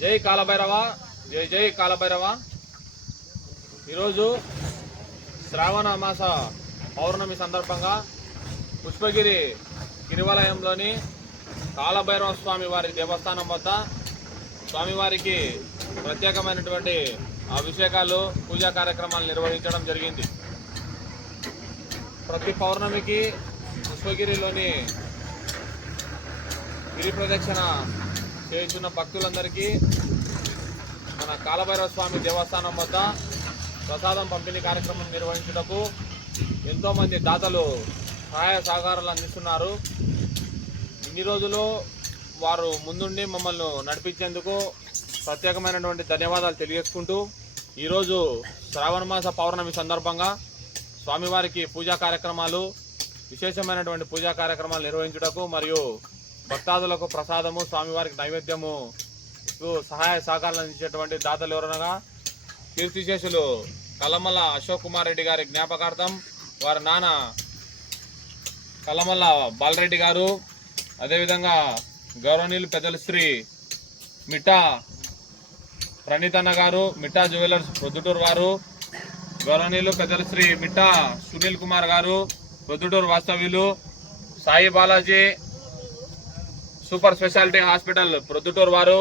జై కాలభైరవ జై జై కాలభైరవ. ఈరోజు శ్రావణ మాస పౌర్ణమి సందర్భంగా పుష్పగిరి గిరివలయంలోని కాలభైరవ స్వామి వారి దేవస్థానం వద్ద స్వామివారికి ప్రత్యేకమైనటువంటి అభిషేకాలు పూజా కార్యక్రమాలు నిర్వహించడం జరిగింది. ప్రతి పౌర్ణమికి పుష్పగిరిలోని గిరి ప్రదక్షిణ చేస్తున్న భక్తులందరికీ మన కాలభైరవ స్వామి దేవస్థానం వద్ద ప్రసాదం పంపిణీ కార్యక్రమం నిర్వహించుటకు ఎంతోమంది దాతలు సహాయ సహకారాలు అందిస్తున్నారు. ఇన్ని రోజులు వారు ముందుండి మమ్మల్ని నడిపించేందుకు ప్రత్యేకమైనటువంటి ధన్యవాదాలు తెలియజేసుకుంటూ ఈరోజు శ్రావణ మాస పౌర్ణమి సందర్భంగా స్వామివారికి పూజా కార్యక్రమాలు విశేషమైనటువంటి పూజా కార్యక్రమాలు నిర్వహించుటకు మరియు భక్తాదులకు ప్రసాదము స్వామివారికి నైవేద్యము కు సహాయ సహకారాలు అందించేటువంటి దాతలు ఎవరనగా? కీర్తిశేషులు కలమల అశోక్ కుమార్ రెడ్డి గారి జ్ఞాపకార్థం వారి నాన్న కలమల బాలరెడ్డి గారు అదేవిధంగా గౌరవనీయులు పెద్దలు శ్రీ మిఠా ప్రణీతన్న గారు మిఠా జ్యువెలర్స్ ప్రొద్దుటూరు వారు గౌరవనీయులు పెద్దలు శ్రీ మిఠా సునీల్ కుమార్ గారు ప్రొద్దుటూరు వాస్తవ్యులు Sai Balaji super speciality hospital Proddatur వారు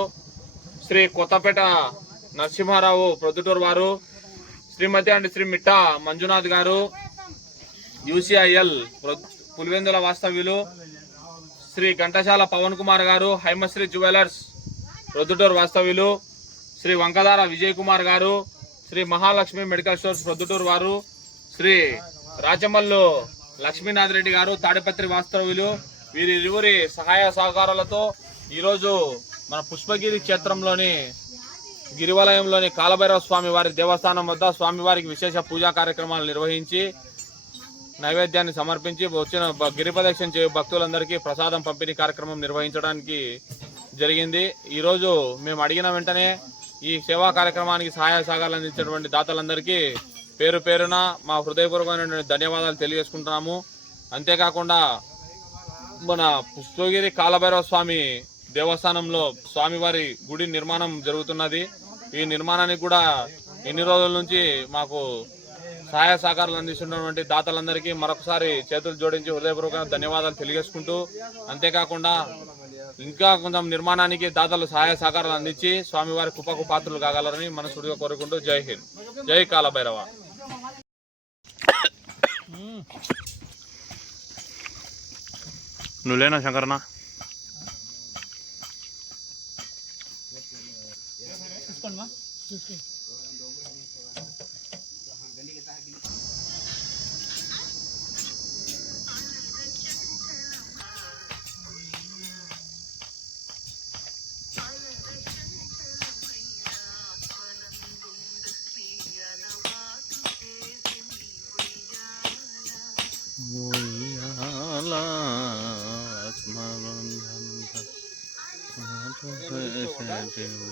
శ్రీ కొత్తపేట నరసింహారావు ప్రొద్దుటూరు వారు శ్రీమతి అండ్ శ్రీ మిట్టా మంజునాథ్ గారు యూసీఐఎల్ పులివెందుల వాస్తవ్యులు శ్రీ ఘంటసాల పవన్ కుమార్ గారు హైమశ్రీ జ్యువెలర్స్ ప్రొద్దుటూరు వాస్తవ్యులు శ్రీ వంకదార విజయ్ కుమార్ గారు శ్రీ మహాలక్ష్మి మెడికల్ స్టోర్స్ ప్రొద్దుటూరు వారు శ్రీ రాజమల్లు లక్ష్మీనాథ్ రెడ్డి గారు తాడిపత్రి వాస్తవ్యులు వీరి ఇరువురి సహాయ సహకారాలతో ఈరోజు మన పుష్పగిరి క్షేత్రంలోని గిరివలయంలోని కాలభైరవ స్వామి వారి దేవస్థానం వద్ద స్వామివారికి విశేష పూజా కార్యక్రమాలు నిర్వహించి నైవేద్యాన్ని సమర్పించి వచ్చిన గిరిప్రదక్షిణ గిరి భక్తులందరికీ ప్రసాదం పంపిణీ కార్యక్రమం నిర్వహించడానికి జరిగింది. ఈరోజు మేము అడిగిన వెంటనే ఈ సేవా కార్యక్రమానికి సహాయ సహకారాలు అందించినటువంటి దాతలందరికీ పేరు పేరున మా హృదయపూర్వకమైనటువంటి ధన్యవాదాలు తెలియజేసుకుంటున్నాము. అంతేకాకుండా మన పుష్పగిరి కాలభైరవ స్వామి దేవస్థానంలో స్వామివారి గుడి నిర్మాణం జరుగుతున్నది. ఈ నిర్మాణానికి కూడా ఎన్ని రోజుల నుంచి మాకు సహాయ సహకారాలు అందిస్తున్నటువంటి దాతలందరికీ మరొకసారి చేతులు జోడించి హృదయపూర్వక ధన్యవాదాలు తెలియజేసుకుంటూ అంతేకాకుండా ఇంకా కొంచెం నిర్మాణానికి దాతలు సహాయ సహకారాలు అందించి స్వామివారి కుప్పకు పాత్రలు కాగలరని మనసుడిగా కోరుకుంటూ జై హింద్. జై కాలభైరవ. నువ్వులేనా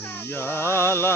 হইয়ালা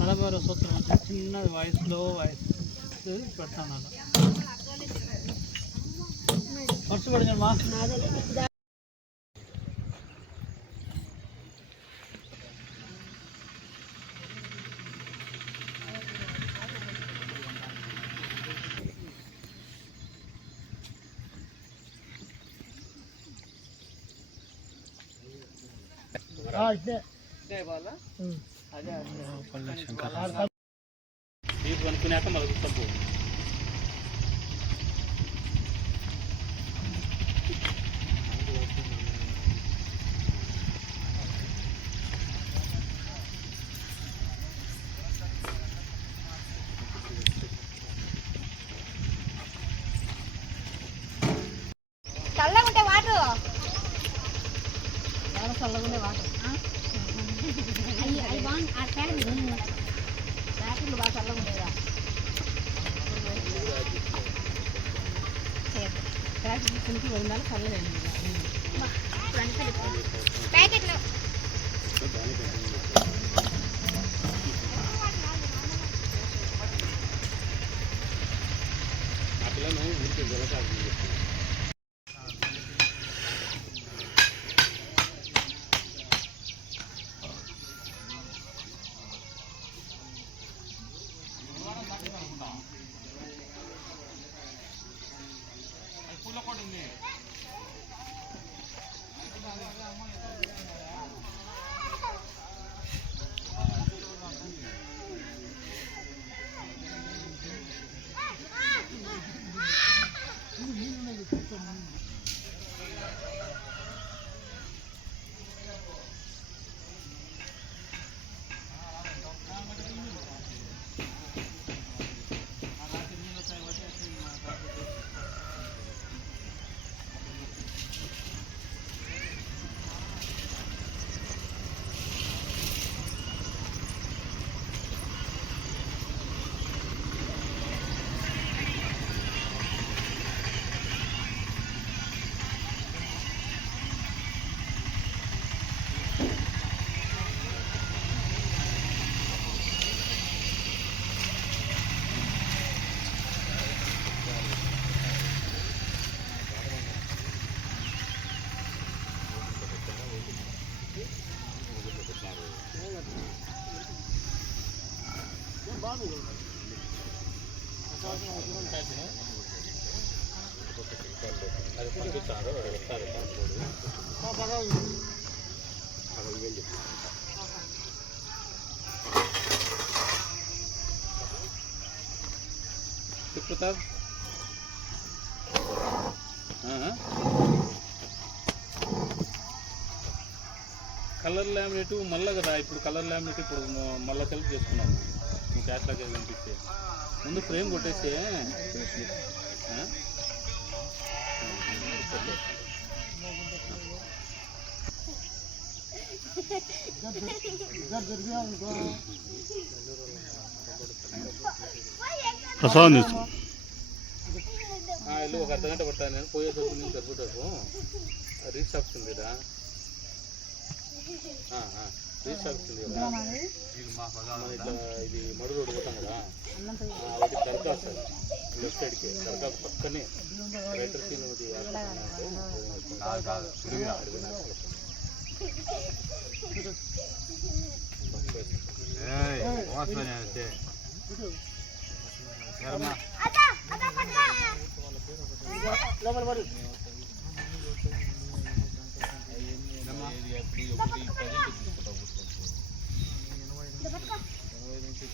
నలభై సూత్రం చిన్నది వాయిస్ లో వాయిస్ పెడతాను అలా ఖర్చు పెడతాను మా డీప్ కనుక్కున్నాక మళ్ళీ తప్పు. చల్లగా ఉంటే వాటర్. వాటర్ చల్లగా ఉండేదా ప్యాకెట్ కిందకి వదిలాలి చల్లలేదు ప్యాకెట్లు ఆ పిల్లను ఊరికి జలకాదు అది పంపిస్తారు ఒకసారి ప్రతాప్ కలర్ ల్యామినేట్ మళ్ళీ కదా ఇప్పుడు కలర్ ల్యామినేట్ ఇప్పుడు మళ్ళీ మళ్ళా సెలెక్ట్ చేసుకున్నాం. నువ్వు క్యాట్లాగ్ కనిపిస్తే. ముందు ఫ్రేమ్ కొట్టేస్తే? ప్రసాదం తీసుకో. ఇల్లు ఒక అర్ధగంట పడతాను నేను పోయేటప్పుడు నేను సరిపోతాకు. రీచ్ ఆప్షన్ లేదా ఆ, ఆ, రీచ్ ఆప్షన్ ఇట్లా ఇది మడు రోడ్డు పోతాం కదా ఆ, ఒకటి దర్గా వస్తుంది లెఫ్ట్ సైడ్కి దర్గా పక్కనే రైటర్ సీన్ ఒకటి రాండి రాండి